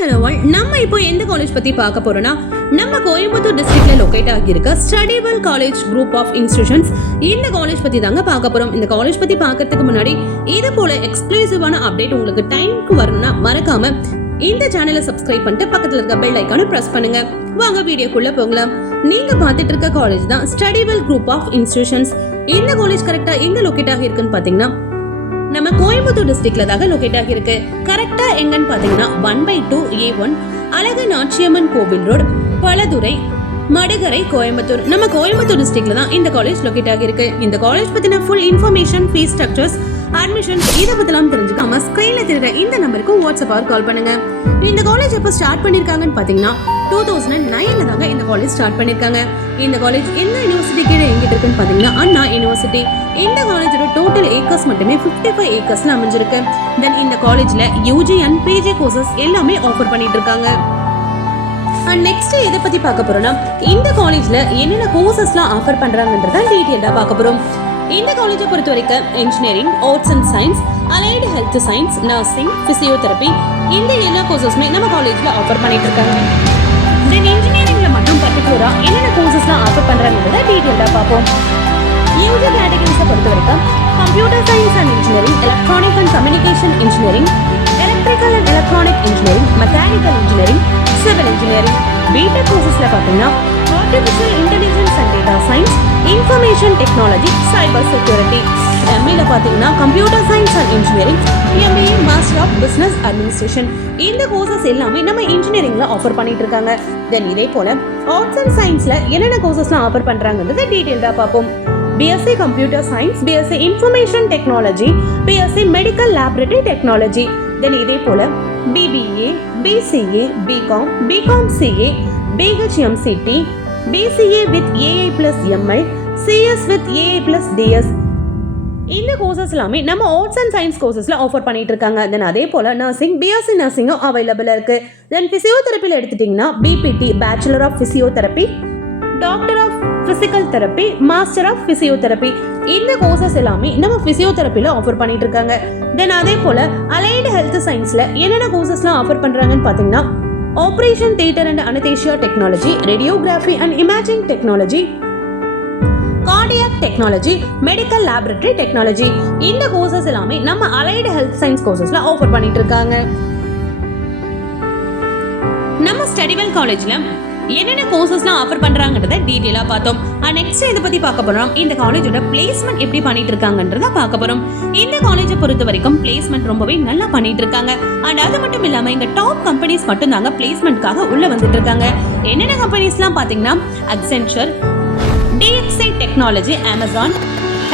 Hello all, நம்ம இப்போ எந்த காலேஜ் பத்தி பார்க்க போறோம்னா நம்ம கோயம்புத்தூர் டிஸ்ட்ரிக்ட்ல லொகேட் ஆகியிருக்க Studywell college group of institutions. இந்த காலேஜ் பத்தி தாங்க பார்க்க போறோம். இந்த காலேஜ் பத்தி பார்க்கறதுக்கு முன்னாடி இது போல எக்ஸ்க்ளூசிவான அப்டேட் உங்களுக்கு டைம்க்கு வரணும்னா மறக்காம இந்த சேனலை சப்ஸ்கிரைப் பண்ணிட்டு பக்கத்துல இருக்க பெல் ஐக்கானை பிரஸ் பண்ணுங்க. வாங்க வீடியோக்குள்ள போகலாம். நீங்க பார்த்துட்டு இருக்க காலேஜ் தான் ஸ்டடிவெல் குரூப் ஆஃப் இன்ஸ்டிடியூஷன்ஸ். இந்த காலேஜ் கரெக்டா எங்க லொகேட் ஆகிருக்குன்னு பாத்தீங்கன்னா நம்ம கோயம்புத்தூர் டிஸ்ட்ரிக்ட்ல தான் லொகேட் ஆகிருக்கு. கரெக்டா எங்கன்னு பாத்தீங்கன்னா 1/2 A1 அழகு நாச்சியம்மன் கோவில் ரோடு, பழதுறை, மடுகரை, கோயம்புத்தூர். நம்ம கோயம்புத்தூர் டிஸ்ட்ரிக்ட்ல தான் இந்த காலேஜ் லொகேட் ஆகிருக்கு. இந்த காலேஜ் பத்தின full information, fees structures, admissions இதை பத்திலாம் தெரிஞ்சுக்காம ஸ்கிரீன்ல தெரியுற இந்த நம்பருக்கு வாட்ஸ்அப் ஆர் கால் பண்ணுங்க. இந்த காலேஜ் எப்போ ஸ்டார்ட் பண்ணிருக்காங்கன்னு பாத்தீங்கன்னா 2009ல தாங்க இந்த காலேஜ் ஸ்டார்ட் பண்ணிருக்காங்க. இந்த காலேஜ் எந்த யூனிவர்சிட்டி கீழே எங்கிட்டு இருக்குன்னு பாத்தீங்கன்னா அண்ணா யூனிவர்சிட்டி. இந்த காலேஜோட டோட்டல் ஏக்கர்ஸ் மட்டுமே 55 ஏக்கர்ஸ்ல அமைஞ்சிருக்கு. தென் இந்த காலேஜ்ல யூஜி அண்ட் பிஜி கோர்சஸ் எல்லாமே ஆஃபர் பண்ணிட்டு இருக்காங்க. அண்ட் நெக்ஸ்ட் எதை பத்தி பார்க்க போறோம்னா இந்த காலேஜ்ல என்னென்ன கோர்சஸ்லாம் ஆஃபர் பண்றாங்கன்றத டீடைலா பார்க்க போறோம். இந்த காலேஜை பொறுத்த வரைக்கும் engineering, arts and science, allied health science, nursing, physiotherapy இந்த எல்லா கோர்சஸுமே நம்ம காலேஜ்ல ஆஃபர் பண்ணிட்டு இருக்காங்க. தென் இன்ஜினியரிங்ல மட்டும் பர்டிகுலரா என்னென்ன கோர்சஸ்லாம் ஆஃபர் பண்றாங்கன்றத டீடைலா பார்ப்போம். யூஜி கேட்டகரிஸை பொறுத்த வரைக்கும் computer science and engineering, electronic and communication engineering, electrical and electronic engineering, mechanical engineering, civil engineering. BTech கோர்சஸ்ல பார்த்தீங்கன்னா artificial intelligence and data science, information technology, cyber security. எம்ஏல பார்த்தீங்கன்னா computer science and engineering, MA master of business administration. இந்த courses எல்லாமே நம்ம இன்ஜினியரிங்ல offer பண்ணிட்டு இருக்காங்க. தென் இதே போல ஆர்ட்ஸ் அண்ட் சயின்ஸ்ல என்னென்ன கோர்சஸ்லாம் ஆஃபர் பண்றாங்கன்றத டீடைலா பார்ப்போம். BSc computer science, BSc information technology, BSc medical laboratory technology. Then இதே போல BBA, BCA, BCom, BCom CA, BHMCT, BCA with AI plus ML, CS with AI plus DS. இந்த கோர்சஸ் எல்லாமே நம்ம ஆர்ட்ஸ் அண்ட் சயின்ஸ் கோர்சஸ்ல offer பண்ணிட்டு இருக்காங்க. தென் அதே போல நர்சிங், பிஎஸ்சி நர்சிங்கும் அவைலபிளா இருக்கு. தென் பிசியோதெரபில எடுத்துட்டீங்கன்னா BPT, bachelor of physiotherapy, doctor of physical therapy, master of physiotherapy. இந்த கோர்சஸ் எல்லாமே நம்ம பிசியோதெரபில ஆஃபர் பண்ணிட்டு இருக்காங்க. தென் அதே போல அலைடு ஹெல்த் சயின்ஸ்ல என்னென்ன கோர்சஸ்லாம் ஆஃபர் பண்றாங்கன்னு பாத்தீங்கன்னா operation theatre and anaesthesia technology, radiography and imaging technology, cardiac technology, medical laboratory technology. இந்த கோர்சஸ் எல்லாமே நம்ம அலைடு ஹெல்த் சயின்ஸ் கோர்சஸ்ல ஆஃபர் பண்ணிட்டு இருக்காங்க. நம்ம ஸ்டடிவெல் காலேஜ்ல என்னென்ன கோர்சஸ்லாம் ஆஃபர் பண்றாங்கன்றத டீடைலா பார்த்தோம். நெக்ஸ்ட் இதை பத்தி பார்க்க போறோம். இந்த காலேஜோட பிளேஸ்மெண்ட் எப்படி பண்ணிட்டு இருக்காங்கன்றத பார்க்க போறோம். இந்த காலேஜை பொறுத்த வரைக்கும் பிளேஸ்மெண்ட் ரொம்பவே நல்லா பண்ணிட்டு இருக்காங்க. அண்ட் அது மட்டும் இல்லாம இங்க டாப் கம்பெனிஸ் மட்டும் தாங்க பிளேஸ்மெண்ட்காக உள்ள வந்துட்டு இருக்காங்க. என்னென்ன கம்பெனிஸ்லாம் பாத்தீங்கன்னா Accenture, DXC technology, Amazon,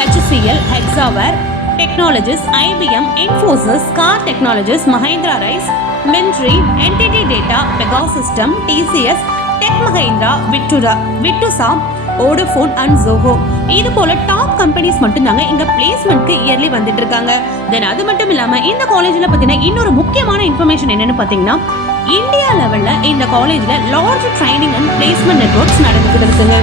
HCL, Hexaware technologies, IBM, Infosys, car technologies, Mahindra Rise, Myntra, NTT data, mega system, TCS, tech Mahindra, Virtusa, Vodafone and Zoho. இது போல டாப் கம்பெனிஸ் மட்டும் தாங்க இங்க பிளேஸ்மெண்ட்க்கு இயர்லி வந்துட்டு இருக்காங்க. தென் அது மட்டும் இல்லாம இந்த காலேஜ்ல பாத்தீங்கன்னா இன்னொரு முக்கியமான இன்ஃபர்மேஷன் என்னன்னு பாத்தீங்கன்னா இந்தியா லெவல்ல இந்த காலேஜ்ல large training and placement networks நடந்துட்டு இருக்குங்க.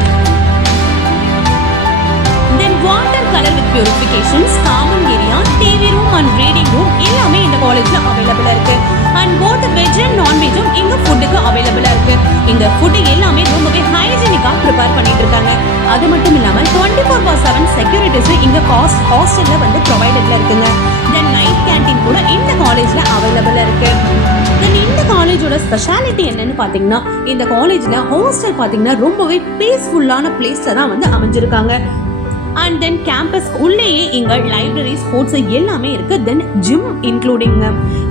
Then water colour with purifications, common area, TV room and reading room எல்லாமே இந்த காலேஜ்ல அவைலபிளா இருக்கு. அண்ட் போத் வெஜ் அண்ட் நான்வெஜும் இங்க ஃபுட்டுக்கு அவைலபிளா இருக்கு. இங்க ஃபுட் எல்லாமே ரொம்பவே ஹைஜீனிக்கா ப்ரிப்பேர் பண்ணிட்டு இருக்காங்க. அது மட்டும் இல்லாம 24/7 செக்யூரிட்டிஸ் இங்க ஹாஸ்டல்ல வந்து ப்ரொவைடட்ல இருக்குங்க. தென் நைட் கேண்டீன் கூட இந்த காலேஜ்ல அவைலபிளா இருக்கு. தென் இந்த காலேஜோட ஸ்பெஷாலிட்டி என்னன்னு பாத்தீங்கன்னா இந்த காலேஜ்ல ஹாஸ்டல் பாத்தீங்கன்னா ரொம்பவே பீஸ்ஃபுல்லான பிளேஸ்ல தான் வந்து அமைஞ்சிருக்காங்க. அண்ட் தென் கேம்பஸ் உள்ளேயே இங்க லைப்ரரி, ஸ்போர்ட்ஸ் எல்லாமே இருக்கு. Then gym including.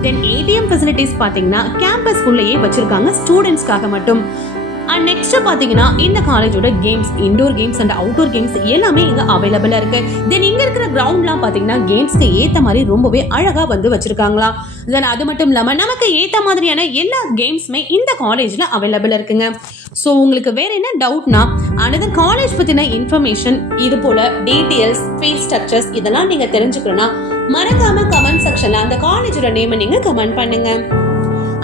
Then ATM facilities பாத்தீங்கன்னா கேம்பஸ் உள்ளேயே வச்சிருக்காங்க ஸ்டூடெண்ட்ஸ்க்காக மட்டும். அண்ட் நெக்ஸ்ட் பாத்தீங்கன்னா இந்த காலேஜோட games, indoor games and outdoor games எல்லாமே இங்க அவைலபிளா இருக்கு. தென் இங்க இருக்கிற கிரவுண்ட்லாம் பாத்தீங்கன்னா கேம்ஸ்க்கு ஏத்த மாதிரி ரொம்பவே அழகா வந்து வச்சிருக்காங்களா. தென் அது மட்டும் இல்லாம நமக்கு ஏத்த மாதிரியான எல்லா கேம்ஸுமே இந்த காலேஜ்ல அவைலபிளா இருக்குங்க. ஸோ உங்களுக்கு வேற என்ன டவுட்னா அனதர் காலேஜ் பத்தின இன்ஃபர்மேஷன், இது போல டீடைல்ஸ், ஃபீஸ் ஸ்ட்ரக்சர்ஸ் இதெல்லாம் நீங்க தெரிஞ்சுக்கணும்னா மறக்காம கமெண்ட் செக்ஷன்ல அந்த காலேஜோட நேமை நீங்க கமெண்ட் பண்ணுங்க.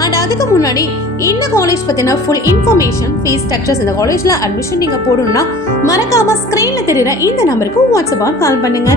அண்ட் அதுக்கு முன்னாடி இந்த காலேஜ் பத்தின ஃபுல் இன்ஃபர்மேஷன், ஃபீஸ் ஸ்ட்ரக்சர்ஸ், இந்த காலேஜ்ல அட்மிஷன் நீங்க போடணும்னா மறக்காம ஸ்கிரீன்ல தெரியுற இந்த நம்பருக்கு வாட்ஸ்அப் கால் பண்ணுங்க.